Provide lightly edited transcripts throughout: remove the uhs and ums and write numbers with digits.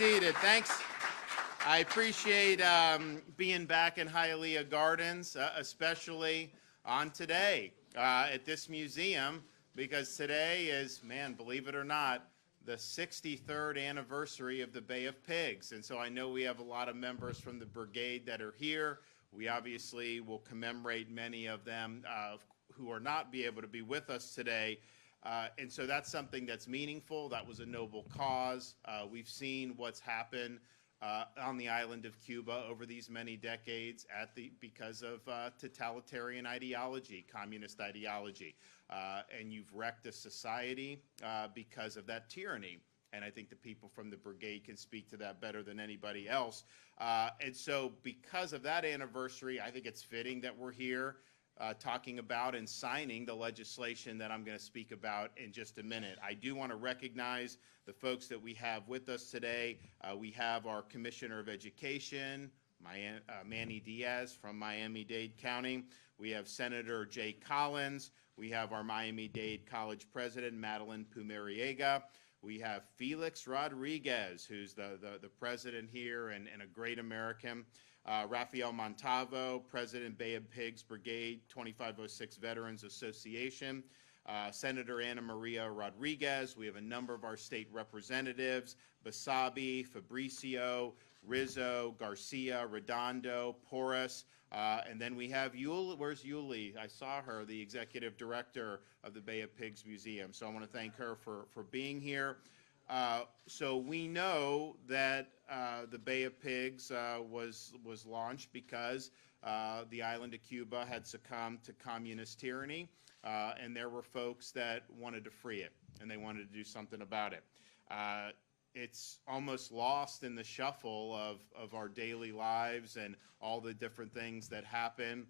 seated. Thanks. I appreciate being back in Hialeah Gardens, especially on today at this museum, because today is, man, believe it or not, the 63rd anniversary of the Bay of Pigs. And so I know we have a lot of members from the brigade that are here. We obviously will commemorate many of them who are not be able to be with us today. And so that's something that's meaningful. That was a noble cause. We've seen what's happened on the island of Cuba over these many decades because of totalitarian ideology, communist ideology. And you've wrecked a society because of that tyranny. And I think the people from the brigade can speak to that better than anybody else. And so because of that anniversary, I think it's fitting that we're here talking about and signing the legislation that I'm going to speak about in just a minute. I do want to recognize the folks that we have with us today. We have our Commissioner of Education, Manny Diaz from Miami-Dade County. We have Senator Jay Collins. We have our Miami-Dade College President, Madeline Pumariega. We have Felix Rodriguez, who's the president here and a great American. Rafael Montalvo, President Bay of Pigs Brigade 2506 Veterans Association. Senator Ana Maria Rodriguez. We have a number of our state representatives, Basabi, Fabricio, Rizzo, Garcia, Redondo, Porras, and then we have Yuli. Where's Yuli? I saw her, the executive director of the Bay of Pigs Museum. So I want to thank her for being here. So we know that the Bay of Pigs was launched because the island of Cuba had succumbed to communist tyranny, and there were folks that wanted to free it, and they wanted to do something about it. It's almost lost in the shuffle of our daily lives and all the different things that happen.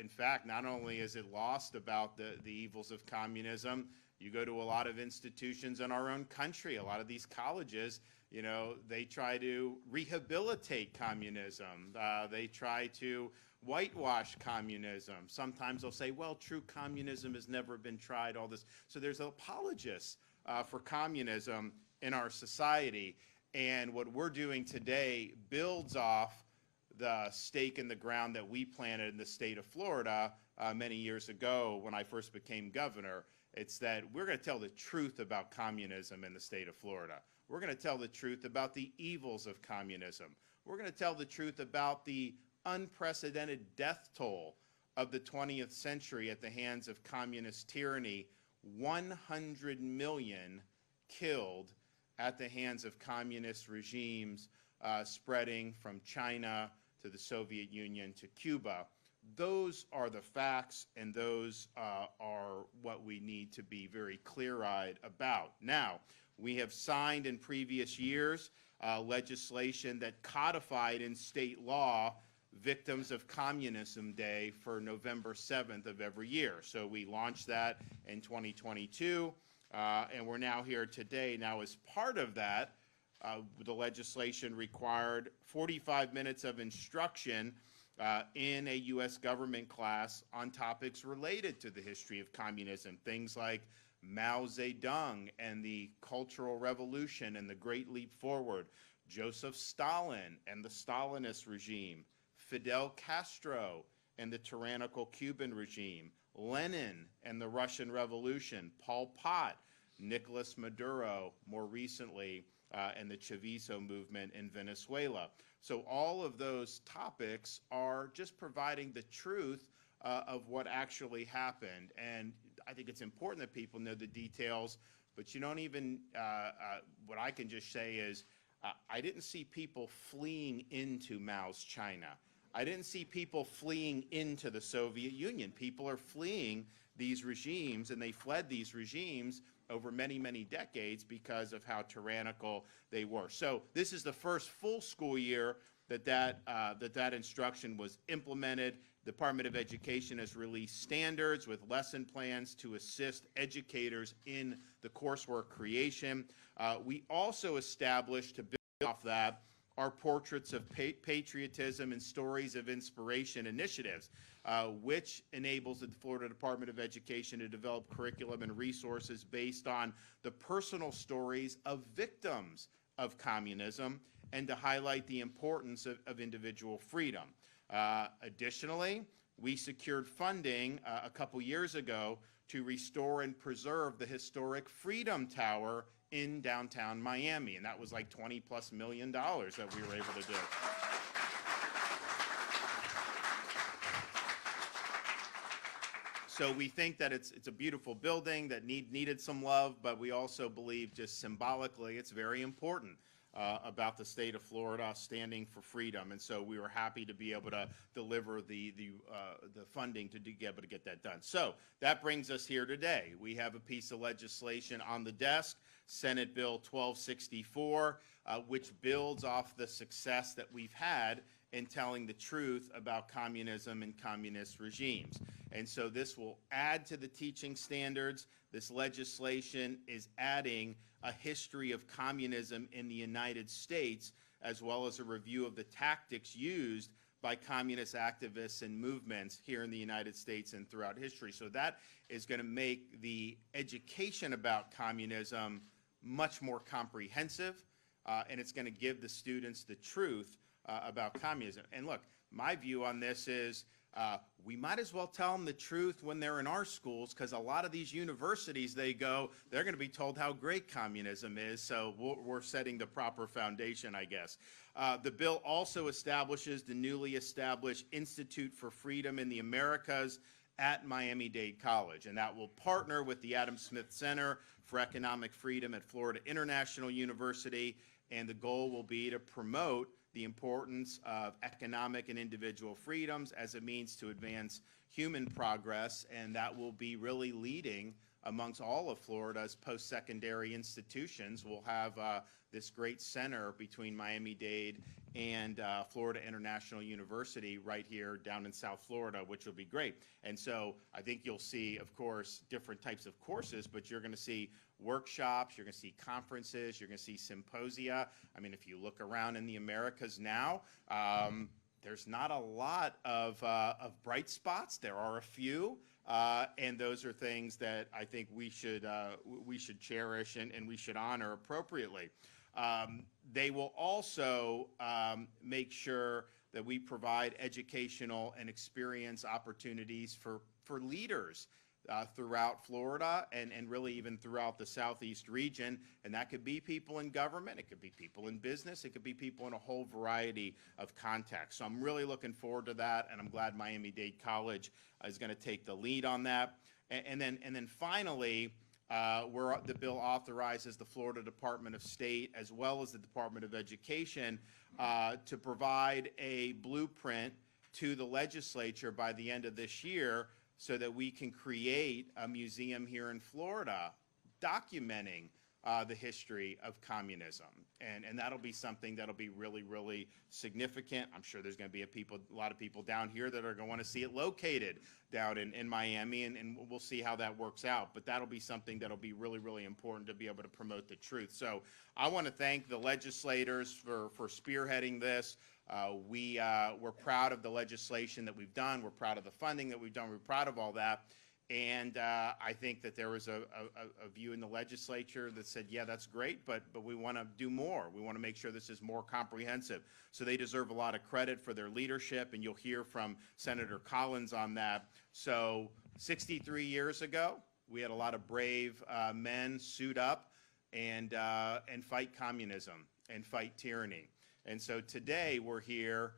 In fact, not only is it lost about the evils of communism, you go to a lot of institutions in our own country, a lot of these colleges, you know, they try to rehabilitate communism. They try to whitewash communism. Sometimes they'll say, well, true communism has never been tried, all this. So there's apologists for communism in our society. And what we're doing today builds off the stake in the ground that we planted in the state of Florida many years ago when I first became governor. It's that we're going to tell the truth about communism in the state of Florida. We're going to tell the truth about the evils of communism. We're going to tell the truth about the unprecedented death toll of the 20th century at the hands of communist tyranny. 100 million killed at the hands of communist regimes spreading from China to the Soviet Union to Cuba. Those are the facts, and those are what we need to be very clear-eyed about. Now, we have signed in previous years legislation that codified in state law Victims of Communism Day for November 7th of every year. So we launched that in 2022, and we're now here today. Now, as part of that, the legislation required 45 minutes of instruction in a U.S. government class on topics related to the history of communism, things like Mao Zedong and the Cultural Revolution and the Great Leap Forward, Joseph Stalin and the Stalinist regime, Fidel Castro and the tyrannical Cuban regime, Lenin and the Russian Revolution, Pol Pot, Nicolas Maduro, more recently, and the Chavismo movement in Venezuela. So all of those topics are just providing the truth of what actually happened. And I think it's important that people know the details, but you don't even, what I can just say is, I didn't see people fleeing into Mao's China. I didn't see people fleeing into the Soviet Union. People are fleeing these regimes, and they fled these regimes over many, many decades because of how tyrannical they were. So this is the first full school year that instruction was implemented. The Department of Education has released standards with lesson plans to assist educators in the coursework creation. We also established, to build off that, our Portraits of Patriotism and Stories of Inspiration initiatives, which enables the Florida Department of Education to develop curriculum and resources based on the personal stories of victims of communism and to highlight the importance of individual freedom. Additionally, we secured funding a couple years ago to restore and preserve the historic Freedom Tower in downtown Miami, and that was like $20+ million that we were able to do. So we think that it's a beautiful building that needed some love, but we also believe just symbolically it's very important about the state of Florida standing for freedom. And so we were happy to be able to deliver the funding to be able to get that done. So that brings us here today. We have a piece of legislation on the desk, Senate Bill 1264, which builds off the success that we've had in telling the truth about communism and communist regimes. And so this will add to the teaching standards. This legislation is adding a history of communism in the United States, as well as a review of the tactics used by communist activists and movements here in the United States and throughout history. So that is going to make the education about communism much more comprehensive, and it's going to give the students the truth about communism. And look, my view on this is we might as well tell them the truth when they're in our schools, because a lot of these universities they're going to be told how great communism is, so we're setting the proper foundation, I guess. The bill also establishes the newly established Institute for Freedom in the Americas at Miami-Dade College, and that will partner with the Adam Smith Center for Economic Freedom at Florida International University, and the goal will be to promote the importance of economic and individual freedoms as a means to advance human progress, and that will be really leading amongst all of Florida's post-secondary institutions. We'll have this great center between Miami-Dade and Florida International University right here down in South Florida, which will be great. And so I think you'll see, of course, different types of courses, but you're going to see workshops, you're going to see conferences, you're going to see symposia. I mean, if you look around in the Americas now, there's not a lot of bright spots. There are a few, and those are things that I think we should cherish and we should honor appropriately. They will also make sure that we provide educational and experience opportunities for leaders throughout Florida and really even throughout the Southeast region. And that could be people in government, it could be people in business, it could be people in a whole variety of contexts. So I'm really looking forward to that, and I'm glad Miami-Dade College is going to take the lead on that. And then finally, the bill authorizes the Florida Department of State as well as the Department of Education to provide a blueprint to the legislature by the end of this year so that we can create a museum here in Florida documenting the history of communism. And that'll be something that'll be really, really significant. I'm sure there's going to be a lot of people down here that are going to want to see it located down in Miami, and we'll see how that works out. But that'll be something that'll be really, really important to be able to promote the truth. So I want to thank the legislators for spearheading this. We're proud of the legislation that we've done. We're proud of the funding that we've done. We're proud of all that. And I think that there was a view in the legislature that said, yeah, that's great, but we want to do more. We want to make sure this is more comprehensive. So they deserve a lot of credit for their leadership, and you'll hear from Senator Collins on that. So 63 years ago, we had a lot of brave men suit up and fight communism and fight tyranny. And so today we're here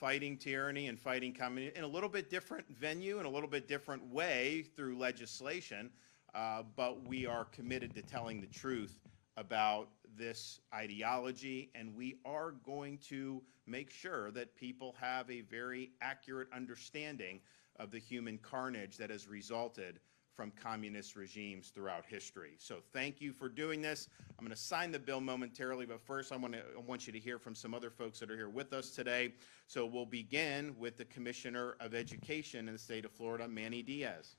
fighting tyranny and fighting communism in a little bit different venue, in a little bit different way through legislation, but we are committed to telling the truth about this ideology, and we are going to make sure that people have a very accurate understanding of the human carnage that has resulted from communist regimes throughout history. So thank you for doing this. I'm going to sign the bill momentarily, but first I want you to hear from some other folks that are here with us today. So we'll begin with the Commissioner of Education in the state of Florida, Manny Diaz.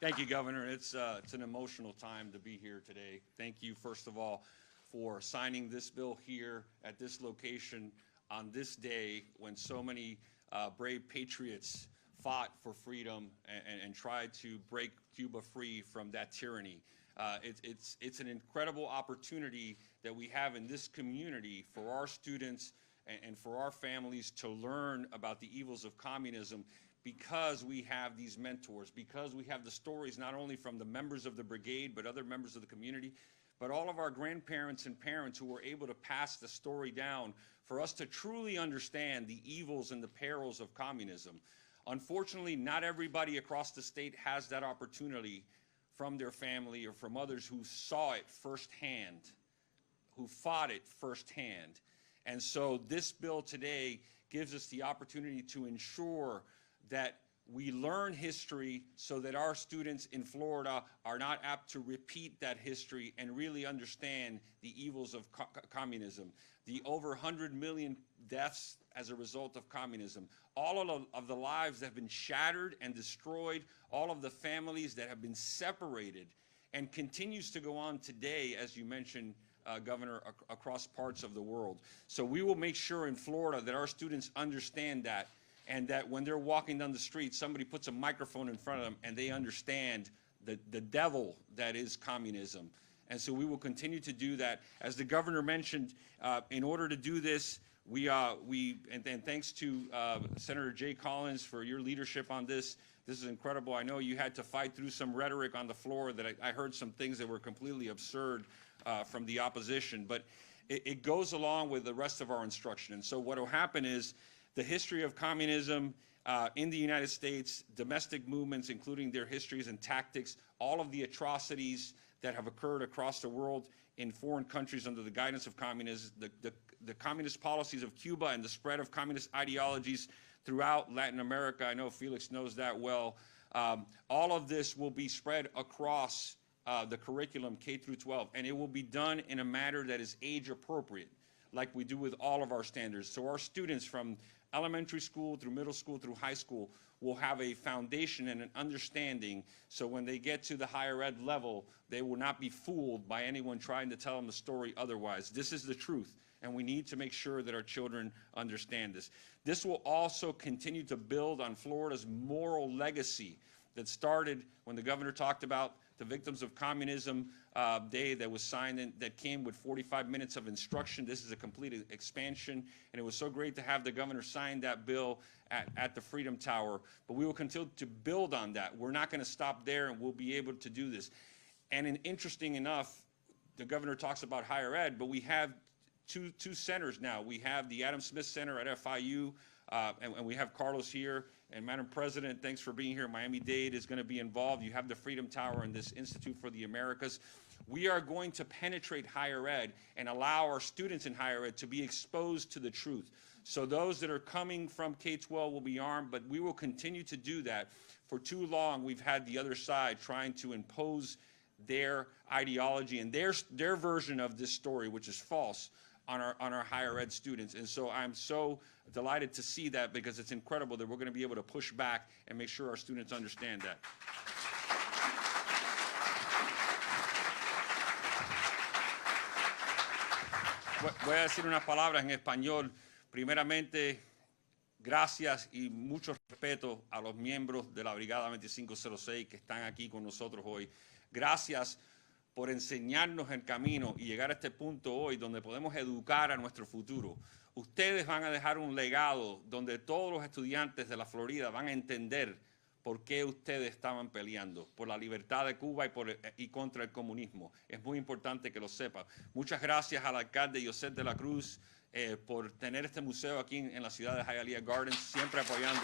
Thank you, Governor. It's an emotional time to be here today. Thank you, first of all, for signing this bill here at this location on this day when so many brave patriots fought for freedom and tried to break Cuba free from that tyranny. It's an incredible opportunity that we have in this community for our students and for our families to learn about the evils of communism, because we have these mentors, because we have the stories not only from the members of the brigade, but other members of the community, but all of our grandparents and parents who were able to pass the story down for us to truly understand the evils and the perils of communism. Unfortunately, not everybody across the state has that opportunity from their family or from others who saw it firsthand, who fought it firsthand. And so this bill today gives us the opportunity to ensure that we learn history so that our students in Florida are not apt to repeat that history and really understand the evils of communism. The over 100 million deaths as a result of communism, all of the lives that have been shattered and destroyed, all of the families that have been separated, and continues to go on today, as you mentioned, Governor, across parts of the world. So we will make sure in Florida that our students understand that, and that when they're walking down the street, somebody puts a microphone in front of them and they understand the devil that is communism. And so we will continue to do that. As the governor mentioned, in order to do this, and thanks to Senator Jay Collins for your leadership on this. This is incredible. I know you had to fight through some rhetoric on the floor that I heard some things that were completely absurd from the opposition, but it goes along with the rest of our instruction. And so what will happen is the history of communism in the United States, domestic movements, including their histories and tactics, all of the atrocities that have occurred across the world in foreign countries under the guidance of communism, the communist policies of Cuba and the spread of communist ideologies throughout Latin America. I know Felix knows that well. All of this will be spread across the curriculum K through 12, and it will be done in a manner that is age appropriate, like we do with all of our standards. So our students from elementary school through middle school through high school will have a foundation and an understanding, so when they get to the higher ed level, they will not be fooled by anyone trying to tell them the story otherwise. This is the truth, and we need to make sure that our children understand this. This will also continue to build on Florida's moral legacy that started when the governor talked about the Victims of Communism Day that was signed and that came with 45 minutes of instruction. This is a complete expansion, and it was so great to have the governor sign that bill at the Freedom Tower. But we will continue to build on that. We're not going to stop there, and we'll be able to do this. And interesting enough, the governor talks about higher ed, but we have two centers now. We have the Adam Smith Center at FIU, and we have Carlos here. And Madam President, thanks for being here. Miami-Dade is going to be involved. You have the Freedom Tower and this Institute for the Americas. We are going to penetrate higher ed and allow our students in higher ed to be exposed to the truth. So those that are coming from K-12 will be armed, but we will continue to do that. For too long, we've had the other side trying to impose their ideology and their version of this story, which is false, on our higher ed students. And so I'm so delighted to see that, because it's incredible that we're going to be able to push back and make sure our students understand that. Voy a decir unas palabras en español. Primeramente, gracias y mucho respeto a los miembros de la Brigada 2506 que están aquí con nosotros hoy. Gracias por enseñarnos el camino y llegar a este punto hoy donde podemos educar a nuestro futuro. Ustedes van a dejar un legado donde todos los estudiantes de la Florida van a entender por qué ustedes estaban peleando, por la libertad de Cuba y contra el comunismo. Es muy importante que lo sepan. Muchas gracias al alcalde José de la Cruz por tener este museo aquí en la ciudad de Hialeah Gardens, siempre apoyando.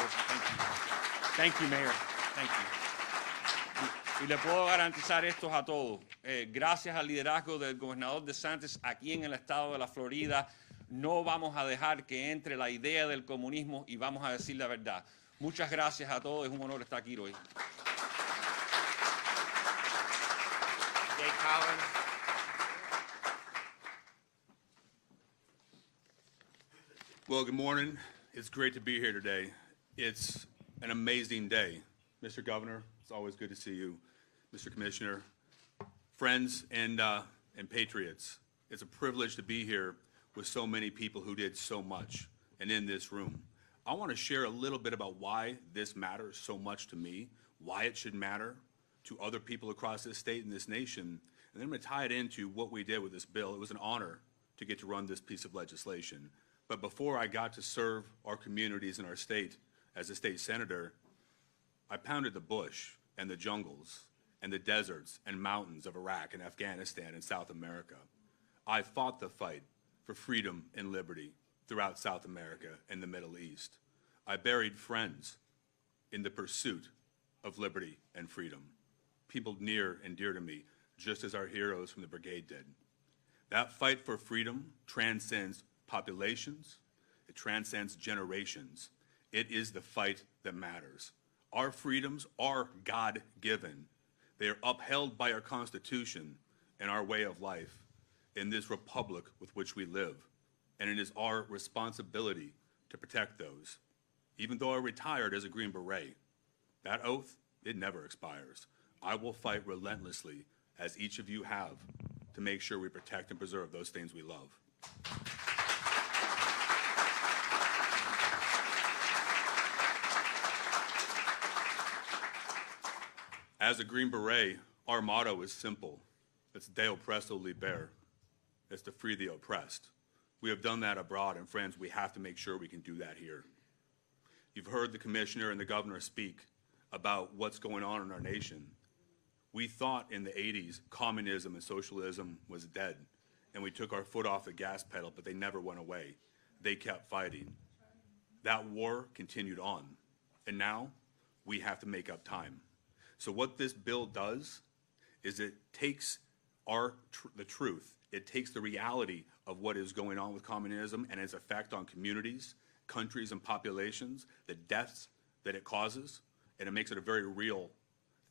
Thank you, Mayor. Thank you. Y le puedo garantizar esto a todos. Gracias al liderazgo del gobernador DeSantis aquí en el estado de la Florida, no vamos a dejar que entre la idea del comunismo y vamos a decir la verdad. Muchas gracias a todos. Es un honor estar aquí hoy. Jay Collins. Well, good morning. It's great to be here today. It's an amazing day. Mr. Governor, it's always good to see you. Mr. Commissioner, friends and patriots, it's a privilege to be here with so many people who did so much and in this room. I want to share a little bit about why this matters so much to me, why it should matter to other people across this state and this nation, and then I'm going to tie it into what we did with this bill. It was an honor to get to run this piece of legislation. But before I got to serve our communities in our state as a state senator, I pounded the bush and the jungles and the deserts and mountains of Iraq and Afghanistan and South America. I fought the fight for freedom and liberty throughout South America and the Middle East. I buried friends in the pursuit of liberty and freedom, people near and dear to me, just as our heroes from the brigade did. That fight for freedom transcends populations, it transcends generations. It is the fight that matters. Our freedoms are God-given. They are upheld by our Constitution and our way of life in this republic with which we live. And it is our responsibility to protect those. Even though I retired as a Green Beret, that oath, it never expires. I will fight relentlessly, as each of you have, to make sure we protect and preserve those things we love. As a Green Beret, our motto is simple. It's De Oppresso Liber. It's to free the oppressed. We have done that abroad, and friends, we have to make sure we can do that here. You've heard the commissioner and the governor speak about what's going on in our nation. We thought in the 80s communism and socialism was dead, and we took our foot off the gas pedal, but they never went away. They kept fighting. That war continued on, and now we have to make up time. So what this bill does is it takes the truth, it takes the reality of what is going on with communism and its effect on communities, countries, and populations, the deaths that it causes, and it makes it a very real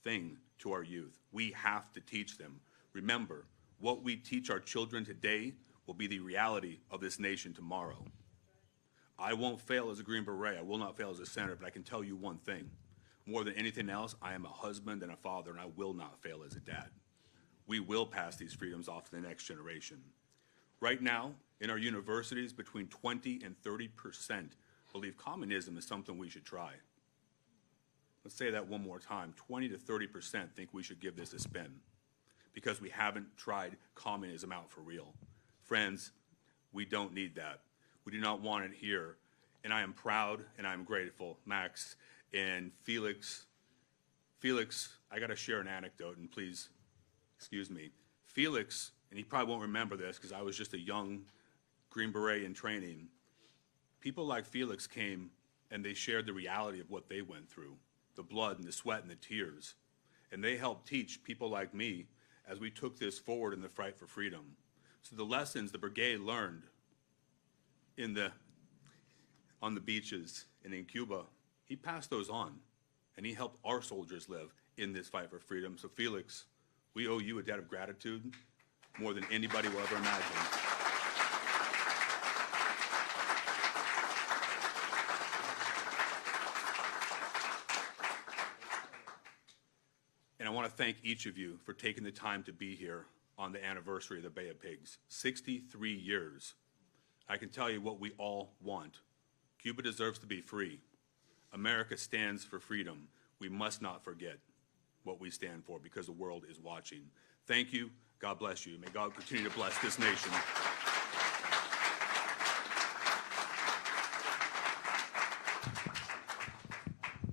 thing to our youth. We have to teach them. Remember, what we teach our children today will be the reality of this nation tomorrow. I won't fail as a Green Beret, I will not fail as a senator, but I can tell you one thing. More than anything else, I am a husband and a father, and I will not fail as a dad. We will pass these freedoms off to the next generation. Right now, in our universities, between 20 and 30% believe communism is something we should try. Let's say that one more time. 20 to 30% think we should give this a spin because we haven't tried communism out for real. Friends, we don't need that. We do not want it here. And I am proud and I'm grateful, Max and Felix. Felix, I got to share an anecdote, and please excuse me. Felix, and he probably won't remember this because I was just a young Green Beret in training. People like Felix came and they shared the reality of what they went through, the blood and the sweat and the tears. And they helped teach people like me as we took this forward in the fight for freedom. So the lessons the brigade learned on the beaches and in Cuba, he passed those on, and he helped our soldiers live in this fight for freedom. So Felix, we owe you a debt of gratitude more than anybody will ever imagine. And I want to thank each of you for taking the time to be here on the anniversary of the Bay of Pigs. 63 years. I can tell you what we all want. Cuba deserves to be free. America stands for freedom. We must not forget what we stand for because the world is watching. Thank you. God bless you. May God continue to bless this nation.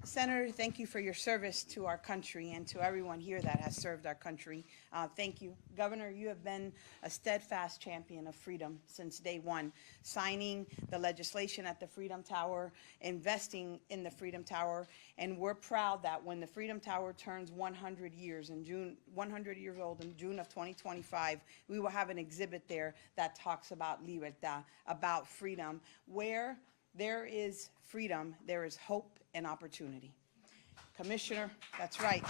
Senator, thank you for your service to our country and to everyone here that has served our country. Thank you. Governor, you have been a steadfast champion of freedom since day one, signing the legislation at the Freedom Tower, investing in the Freedom Tower, and we're proud that when the Freedom Tower turns 100 years in June, 100 years old in June of 2025, we will have an exhibit there that talks about libertad, about freedom. Where there is freedom, there is hope and opportunity. Commissioner, that's right.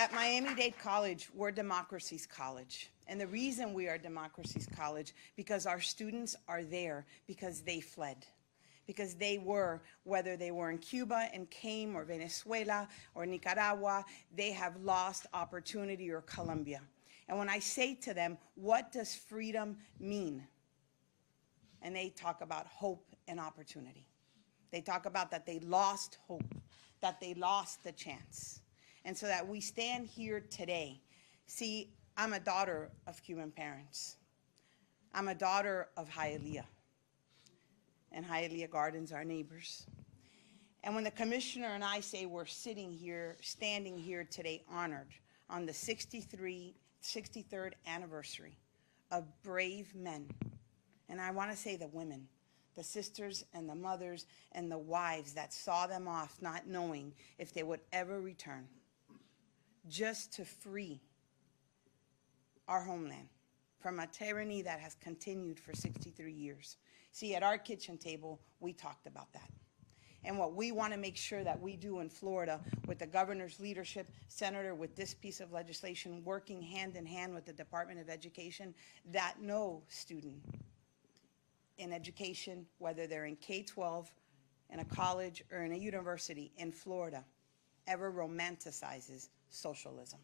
At Miami-Dade College, we're democracy's college. And the reason we are democracy's college, because our students are there, because they fled. Because they were, whether they were in Cuba and came, or Venezuela, or Nicaragua, they have lost opportunity, or Colombia. And when I say to them, what does freedom mean? and they talk about hope and opportunity. They talk about that they lost hope, that they lost the chance. And so that we stand here today. See, I'm a daughter of Cuban parents. I'm a daughter of Hialeah. And Hialeah Gardens are neighbors. And when the commissioner and I say we're standing here today honored on the 63rd anniversary of brave men, and I want to say the women, the sisters and the mothers and the wives that saw them off not knowing if they would ever return, just to free our homeland from a tyranny that has continued for 63 years. See, at our kitchen table, we talked about that. And what we want to make sure that we do in Florida with the governor's leadership, Senator, with this piece of legislation, working hand in hand with the Department of Education, that no student in education, whether they're in K-12, in a college, or in a university in Florida, ever romanticizes socialism.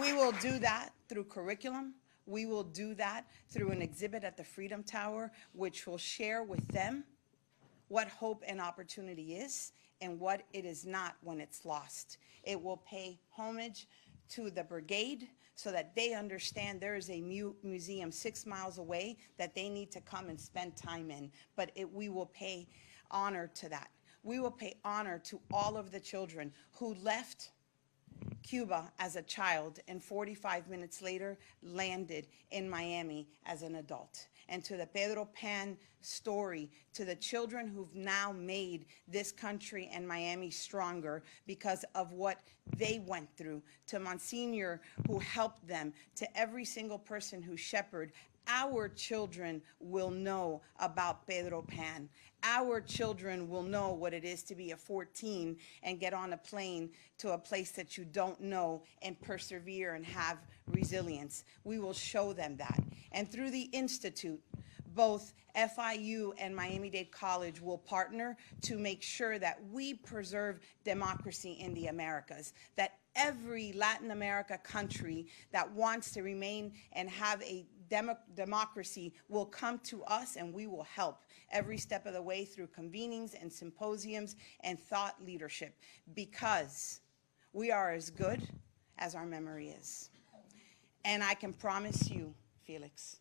We will do that through curriculum. We will do that through an exhibit at the Freedom Tower, which will share with them what hope and opportunity is and what it is not when it's lost. It will pay homage to the brigade so that they understand there is a museum 6 miles away that they need to come and spend time in. But we will pay honor to that. We will pay honor to all of the children who left Cuba as a child and 45 minutes later landed in Miami as an adult. And to the Pedro Pan story, to the children who've now made this country and Miami stronger because of what they went through, to Monsignor who helped them, to every single person who shepherded, our children will know about Pedro Pan. Our children will know what it is to be a 14 and get on a plane to a place that you don't know and persevere and have resilience. We will show them that. And through the Institute, both FIU and Miami-Dade College will partner to make sure that we preserve democracy in the Americas, that every Latin America country that wants to remain and have a democracy will come to us, and we will help every step of the way through convenings and symposiums and thought leadership, because we are as good as our memory is. And I can promise you, Felix,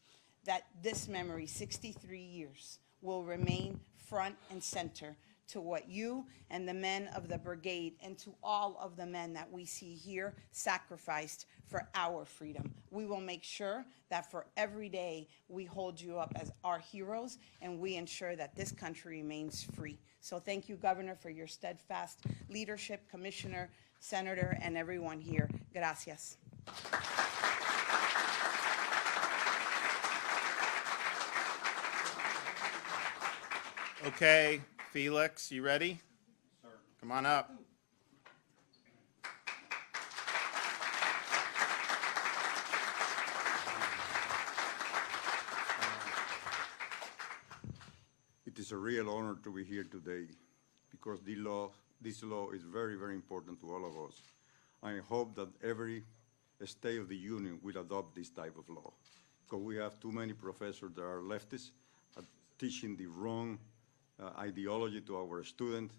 that this memory, 63 years, will remain front and center to what you and the men of the brigade and to all of the men that we see here sacrificed for our freedom. We will make sure that for every day we hold you up as our heroes and we ensure that this country remains free. So thank you, Governor, for your steadfast leadership, Commissioner, Senator, and everyone here. Gracias. Okay, Felix, you ready? Sir. Come on up. It is a real honor to be here today because this law is very, very important to all of us. I hope that every state of the union will adopt this type of law, because we have too many professors that are leftists teaching the wrong ideology to our students.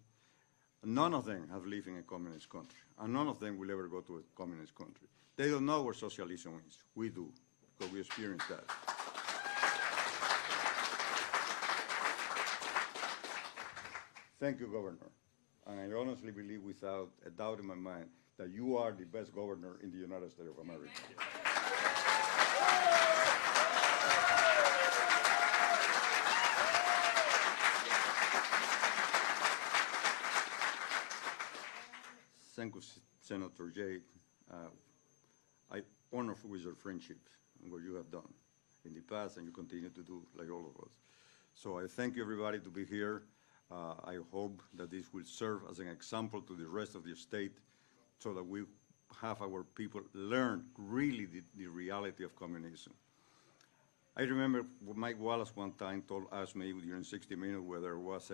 None of them have lived in a communist country, and none of them will ever go to a communist country. They don't know what socialism is. We do, because we experienced that. Thank you, Governor. And I honestly believe without a doubt in my mind that you are the best governor in the United States of America. Thank you, Senator Jay. I honor with your friendship and what you have done in the past and you continue to do like all of us. So I thank you, everybody, to be here. I hope that this will serve as an example to the rest of the state so that we have our people learn really the reality of communism. I remember Mike Wallace one time asked me during 60 Minutes whether there was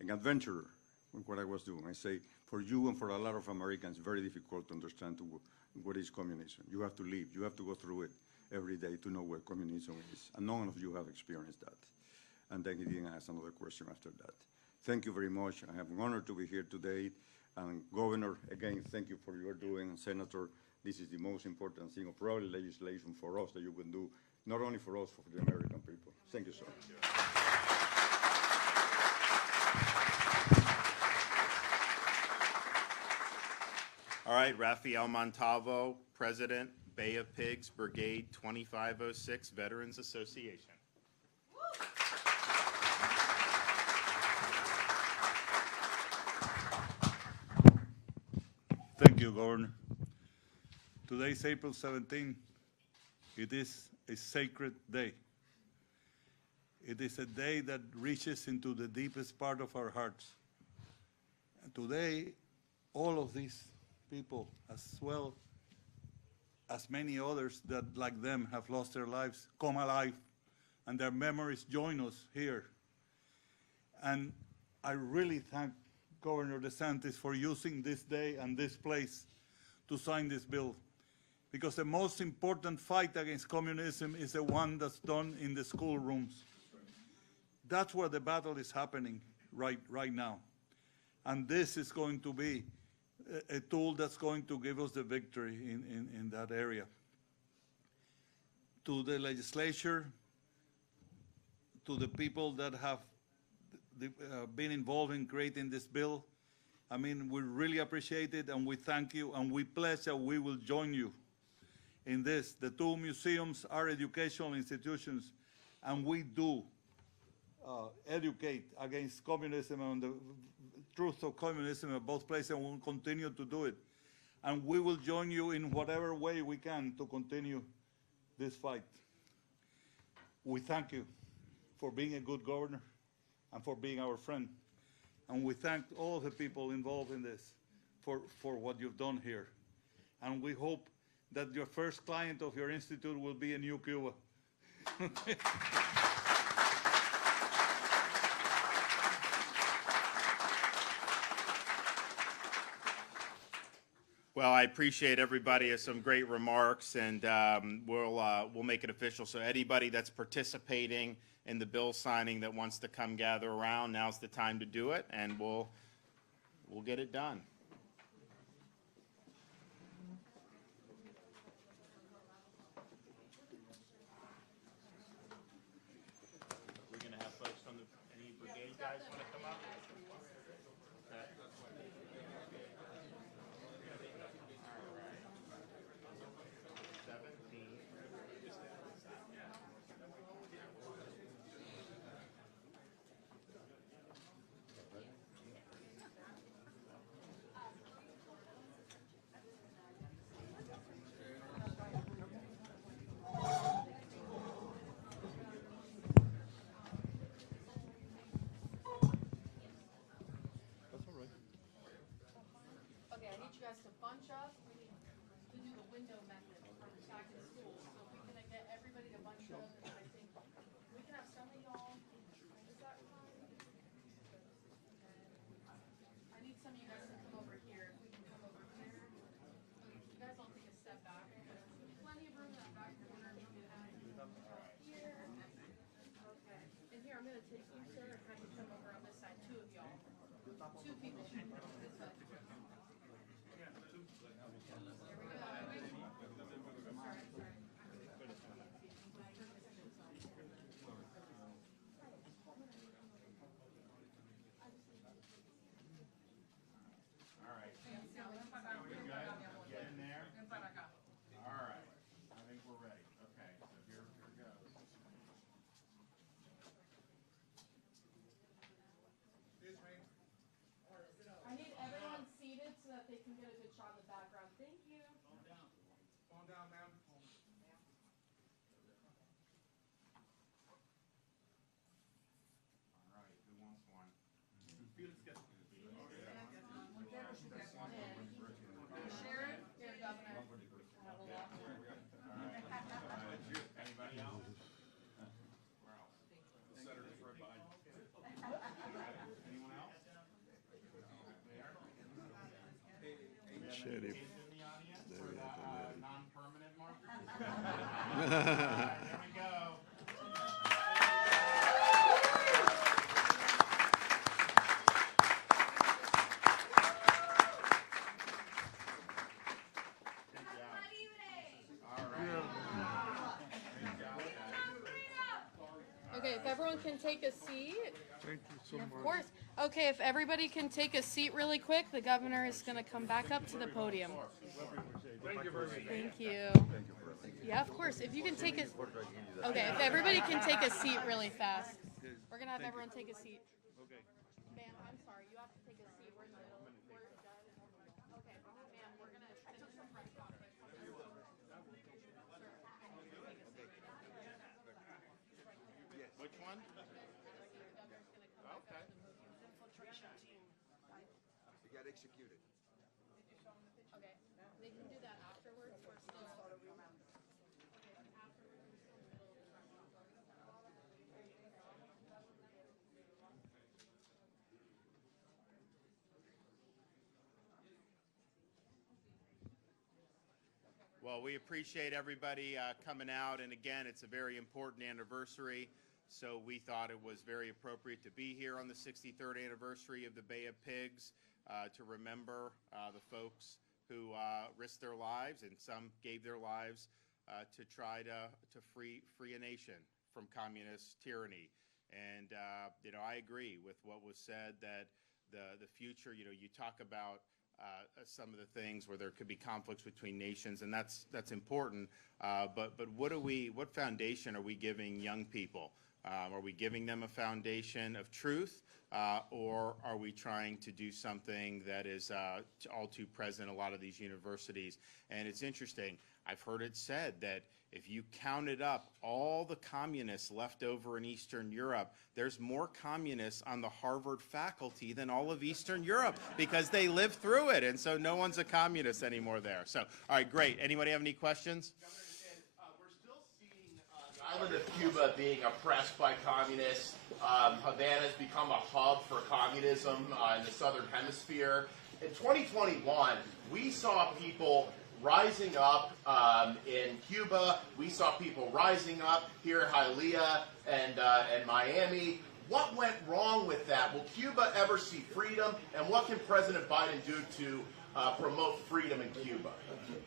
an adventurer in what I was doing. I say, for you and for a lot of Americans, very difficult to understand what is communism. You have to live. You have to go through it every day to know what communism is. And none of you have experienced that. And then he didn't ask another question after that. Thank you very much. I have an honor to be here today. And Governor, again, thank you for your doing. And Senator, this is the most important thing, or probably legislation for us that you can do, not only for us, but for the American people. Thank you so much. All right, Rafael Montalvo, President, Bay of Pigs Brigade 2506 Veterans Association. Thank you, Governor. Today is April 17. It is a sacred day. It is a day that reaches into the deepest part of our hearts. And today, all of these people, as well as many others that, like them, have lost their lives, come alive, and their memories join us here. And I really thank Governor DeSantis for using this day and this place to sign this bill, because the most important fight against communism is the one that's done in the schoolrooms. That's where the battle is happening right now. And this is going to be a tool that's going to give us the victory in that area. To the legislature, to the people that have been involved in creating this bill, I mean, we really appreciate it, and we thank you, and we pledge that we will join you in this. The two museums are educational institutions, and we do educate against communism and the truth of communism in both places, and we'll continue to do it. And we will join you in whatever way we can to continue this fight. We thank you for being a good governor and for being our friend. And we thank all the people involved in this for what you've done here. And we hope that your first client of your institute will be a new Cuba. Well, I appreciate everybody. Some great remarks, and we'll make it official. So anybody that's participating in the bill signing that wants to come gather around, now's the time to do it, and we'll get it done. We're going to have folks from any brigade guys want to come up? Okay. 17. Okay, I need you guys to bunch up. We need to do the window method from back in school. So if we can get everybody to bunch up, and I think we can have some of y'all. Is that fine? I need some of you guys to come over here. If we can come over here. You guys all take a step back. There's plenty of room in that back corner. You can have here. Okay. And here, I'm going to take you, sir, and have you come over on this side. Two of y'all. Two people. This way. All right. Get in there. All right. I think we're ready. Okay, so here goes. I need everyone seated so that they can get a good shot of the background. Thank you. Calm down, ma'am. All right, who wants one? Sharon, your governor. Anybody else? Where else? Senator's right behind you. Anyone else? Kids in the audience, or non-permanent markers? All right, there we go. Okay, if everyone can take a seat. Thank you so Of course. Okay, if everybody can take a seat really quick, the governor is going to come back up to the podium. Thank you very much. Thank you. Yeah, of course. If you can take a... Okay, if everybody can take a seat really fast. We're going to have everyone take a seat. Okay. Ma'am, I'm sorry. You have to take a seat. We're in the middle. Okay, ma'am, we're going to finish the press conference. Which one? Okay. He got executed. Okay, they can do that afterwards. We're still... Okay, afterwards, we're still in the middle of the press conference. Well, we appreciate everybody coming out, and again, it's a very important anniversary, so we thought it was very appropriate to be here on the 63rd anniversary of the Bay of Pigs to remember the folks who risked their lives, and some gave their lives to try to free a nation from communist tyranny. And I agree with what was said, that the future, you talk about some of the things where there could be conflicts between nations, and that's important. But what foundation are we giving young people? Are we giving them a foundation of truth, or are we trying to do something that is all too present in a lot of these universities? And it's interesting. I've heard it said that if you counted up all the communists left over in Eastern Europe, there's more communists on the Harvard faculty than all of Eastern Europe, because they lived through it, and so no one's a communist anymore there. So, all right, great. Anybody have any questions? We're still seeing the island of Cuba being oppressed by communists. Havana's become a hub for communism in the southern hemisphere. In 2021, we saw people rising up in Cuba. We saw people rising up here in Hialeah and Miami. What went wrong with that? Will Cuba ever see freedom? And what can President Biden do to promote freedom in Cuba?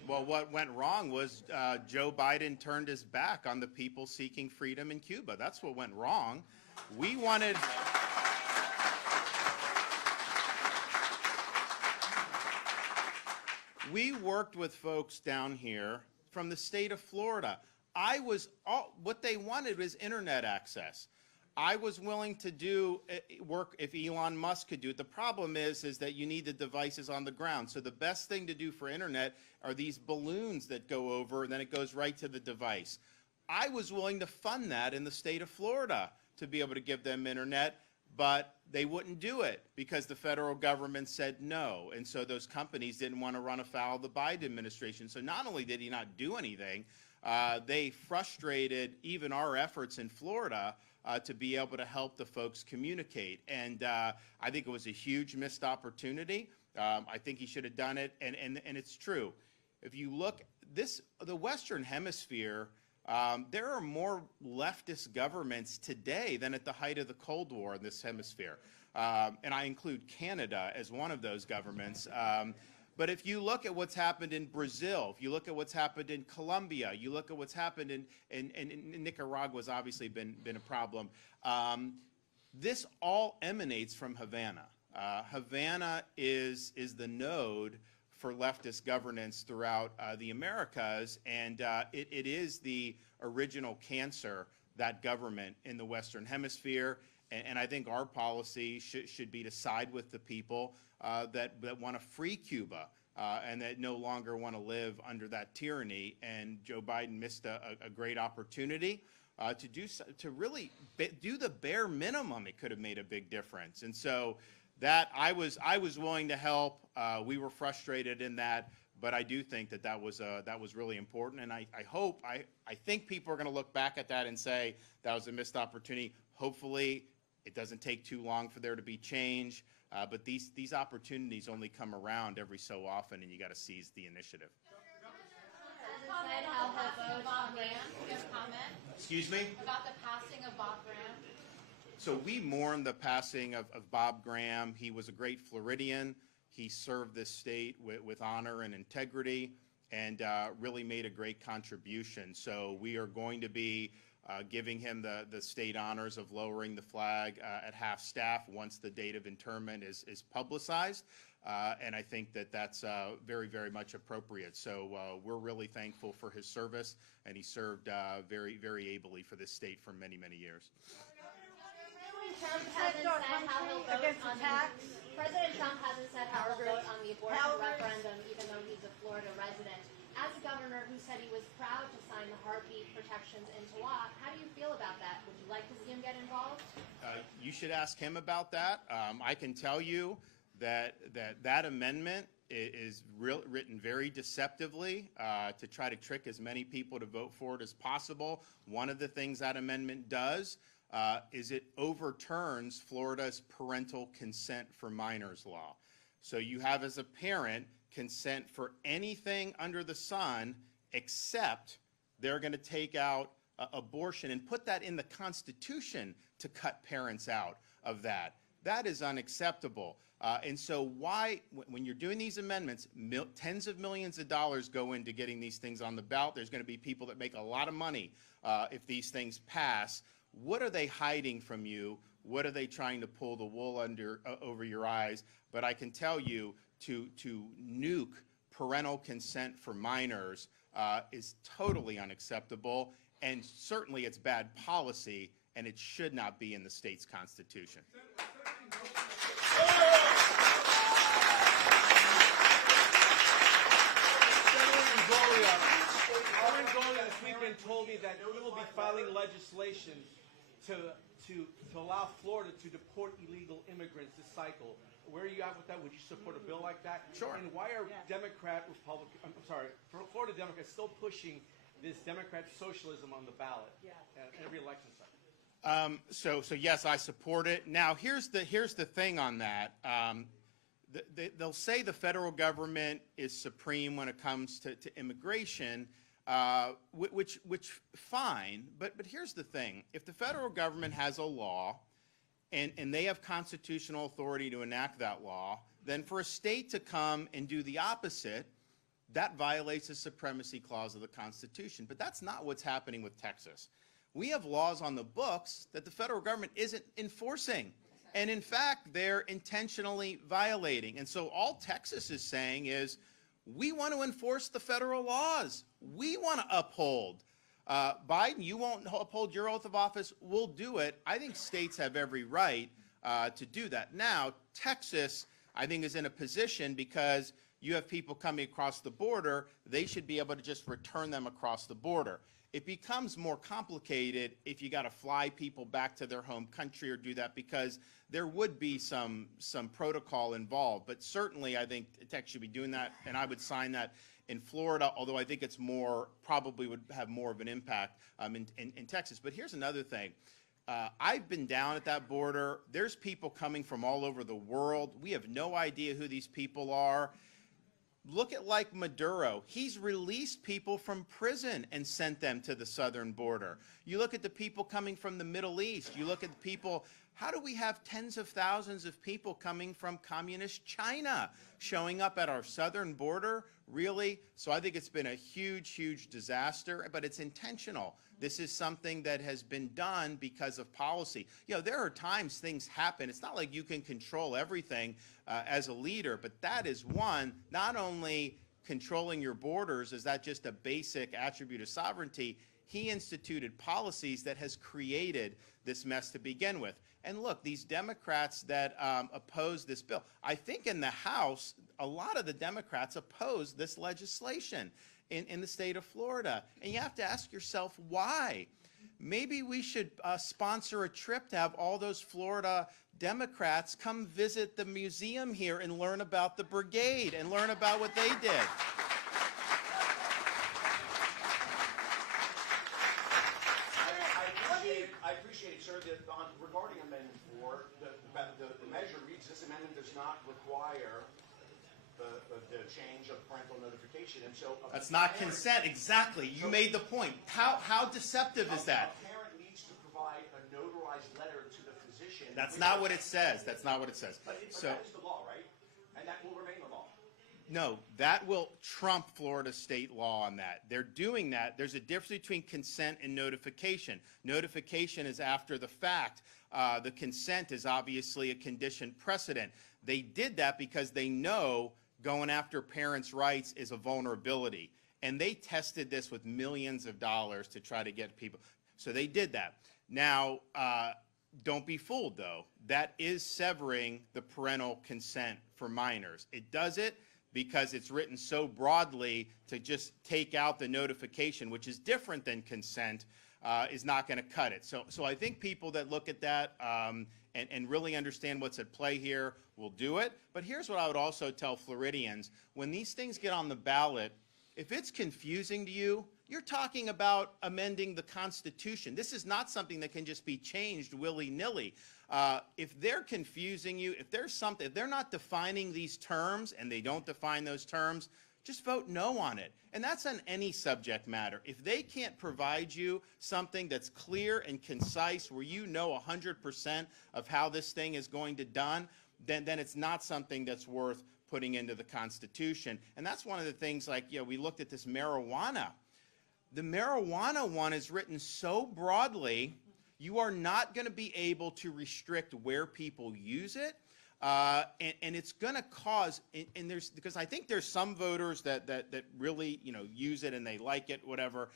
Well, what went wrong was Joe Biden turned his back on the people seeking freedom in Cuba. That's what went wrong. We wanted... We worked with folks down here from the state of Florida. What they wanted was internet access. I was willing to do work if Elon Musk could do it. The problem is that you need the devices on the ground. So the best thing to do for internet are these balloons that go over, and then it goes right to the device. I was willing to fund that in the state of Florida to be able to give them internet, but they wouldn't do it because the federal government said no. And so those companies didn't want to run afoul of the Biden administration. So not only did he not do anything, they frustrated even our efforts in Florida to be able to help the folks communicate. And I think it was a huge missed opportunity. I think he should have done it. And it's true. If you look, the Western Hemisphere, there are more leftist governments today than at the height of the Cold War in this hemisphere. And I include Canada as one of those governments. But if you look at what's happened in Brazil, if you look at what's happened in Colombia, you look at what's happened in Nicaragua's obviously been a problem. This all emanates from Havana. Havana is the node for leftist governance throughout the Americas, and it is the original cancer, that government in the Western Hemisphere. And I think our policy should be to side with the people that want to free Cuba and that no longer want to live under that tyranny. And Joe Biden missed a great opportunity to really do the bare minimum. It could have made a big difference. And so that I was willing to help. We were frustrated in that, but I do think that was really important. And I think people are going to look back at that and say that was a missed opportunity. Hopefully, it doesn't take too long for there to be change. But these opportunities only come around every so often, and you got to seize the initiative. Said how he'll vote on Graham. Do you have a comment Excuse me? about the passing of Bob Graham? So we mourn the passing of Bob Graham. He was a great Floridian. He served this state with honor and integrity, and really made a great contribution. So we are going to be giving him the state honors of lowering the flag at half-staff once the date of interment is publicized. And I think that's very, very much appropriate. So we're really thankful for his service, and he served very, very ably for this state for many, many years. Trump hasn't said how he'll vote on President Trump hasn't said how he'll vote on the abortion referendum, even though he's a Florida resident. As a governor who said he was proud to sign the heartbeat protections into law, how do you feel about that? Would you like to see him get involved? You should ask him about that. I can tell you that amendment is written very deceptively to try to trick as many people to vote for it as possible. One of the things that amendment does is it overturns Florida's parental consent for minors law. So you have, as a parent, consent for anything under the sun except they're going to take out abortion and put that in the Constitution to cut parents out of that. That is unacceptable. And so why, when you're doing these amendments, tens of millions of dollars go into getting these things on the ballot. There's going to be people that make a lot of money if these things pass. What are they hiding from you? What are they trying to pull the wool over your eyes? But I can tell you, to nuke parental consent for minors is totally unacceptable, and certainly it's bad policy, and it should not be in the state's constitution. Aaron Golia this weekend told me that he will be filing legislation to allow Florida to deport illegal immigrants this cycle. Where are you at with that? Would you support a bill like that? Sure. And why are Florida Democrats still pushing this Democrat socialism on the ballot at every election cycle? So yes, I support it. Now, here's the thing on that. They'll say the federal government is supreme when it comes to immigration, which fine. But here's the thing: if the federal government has a law, and they have constitutional authority to enact that law, then for a state to come and do the opposite, that violates the supremacy clause of the Constitution. But that's not what's happening with Texas. We have laws on the books that the federal government isn't enforcing. And in fact, they're intentionally violating. And so all Texas is saying is, we want to enforce the federal laws. We want to uphold. Biden, you won't uphold your oath of office. We'll do it. I think states have every right to do that. Now, Texas, I think, is in a position because you have people coming across the border. They should be able to just return them across the border. It becomes more complicated if you got to fly people back to their home country or do that, because there would be some protocol involved. But certainly, I think Texas should be doing that, and I would sign that in Florida, although I think it's probably would have more of an impact in Texas. But here's another thing. I've been down at that border. There's people coming from all over the world. We have no idea who these people are. Look at like Maduro. He's released people from prison and sent them to the southern border. You look at the people coming from the Middle East. You look at the people. How do we have tens of thousands of people coming from communist China showing up at our southern border? Really? So I think it's been a huge, huge disaster, but it's intentional. This is something that has been done because of policy. You know, there are times things happen. It's not like you can control everything as a leader, but that is one. Not only controlling your borders, is that just a basic attribute of sovereignty? He instituted policies that has created this mess to begin with. And look, these Democrats that oppose this bill, I think in the House, a lot of the Democrats oppose this legislation in the state of Florida. And you have to ask yourself, why? Maybe we should sponsor a trip to have all those Florida Democrats come visit the museum here and learn about the brigade and learn about what they did. I appreciate it, sir, that regarding Amendment 4, the measure reads, this amendment does not require the change of parental notification, and so That's not consent. Exactly. You made the point. How deceptive is that? A parent needs to provide a notarized letter to the physician. That's not what it says. That's not what it says. But that is the law, right? And that will remain the law. No, that will trump Florida state law on that. They're doing that. There's a difference between consent and notification. Notification is after the fact. The consent is obviously a conditioned precedent. They did that because they know going after parents' rights is a vulnerability. And they tested this with millions of dollars to try to get people. So they did that. Now, don't be fooled, though. That is severing the parental consent for minors. It does it because it's written so broadly to just take out the notification, which is different than consent, is not going to cut it. So I think people that look at that and really understand what's at play here will do it. But here's what I would also tell Floridians. When these things get on the ballot, if it's confusing to you, you're talking about amending the Constitution. This is not something that can just be changed willy-nilly. If they're confusing you, if they're not defining these terms and they don't define those terms, just vote no on it. And that's on any subject matter. If they can't provide you something that's clear and concise where you know 100% of how this thing is going to done, then it's not something that's worth putting into the Constitution. And that's one of the things, like, we looked at this marijuana. The marijuana one is written so broadly, you are not going to be able to restrict where people use it. And it's going to cause, because I think there's some voters that really, use it and they like it, whatever.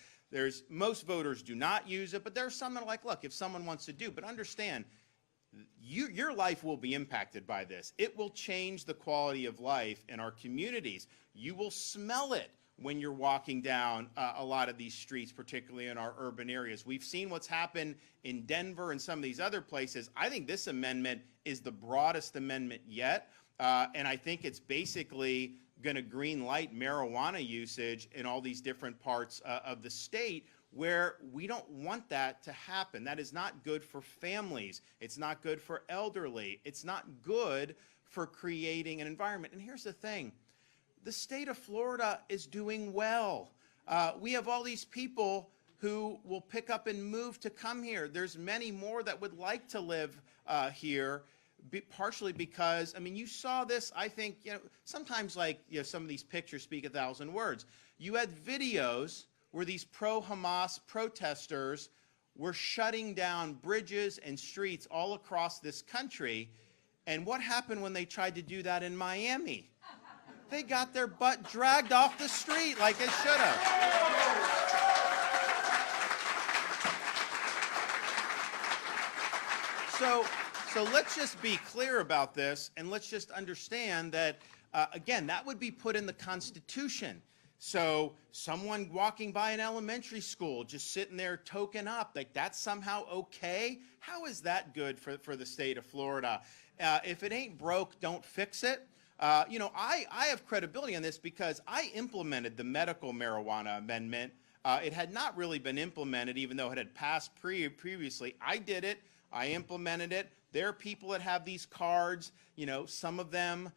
Most voters do not use it, but there's some that are like, look, if someone wants to do, but understand, your life will be impacted by this. It will change the quality of life in our communities. You will smell it when you're walking down a lot of these streets, particularly in our urban areas. We've seen what's happened in Denver and some of these other places. I think this amendment is the broadest amendment yet, and I think it's basically going to green light marijuana usage in all these different parts of the state where we don't want that to happen. That is not good for families. It's not good for elderly. It's not good for creating an environment. And here's the thing. The state of Florida is doing well. We have all these people who will pick up and move to come here. There's many more that would like to live here, partially because, you saw this, I think, sometimes some of these pictures speak 1,000 words. You had videos where these pro-Hamas protesters were shutting down bridges and streets all across this country. And what happened when they tried to do that in Miami? They got their butt dragged off the street like they should have. So let's just be clear about this, and let's just understand that, again, that would be put in the Constitution. So someone walking by an elementary school, just sitting there token up, like that's somehow okay? How is that good for the state of Florida? If it ain't broke, don't fix it. I have credibility on this because I implemented the medical marijuana amendment. It had not really been implemented, even though it had passed previously. I did it. I implemented it. There are people that have these cards. Some of them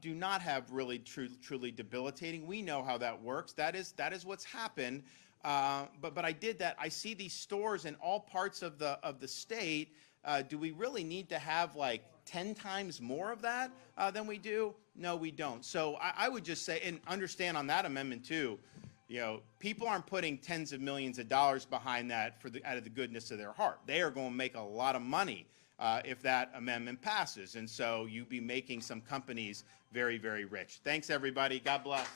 do not have really truly debilitating. We know how that works. That is what's happened. But I did that. I see these stores in all parts of the state. Do we really need to have like 10 times more of that than we do? No, we don't. So I would just say, and understand on that amendment too, people aren't putting tens of millions of dollars behind that out of the goodness of their heart. They are going to make a lot of money if that amendment passes. And so you'd be making some companies very, very rich. Thanks, everybody. God bless.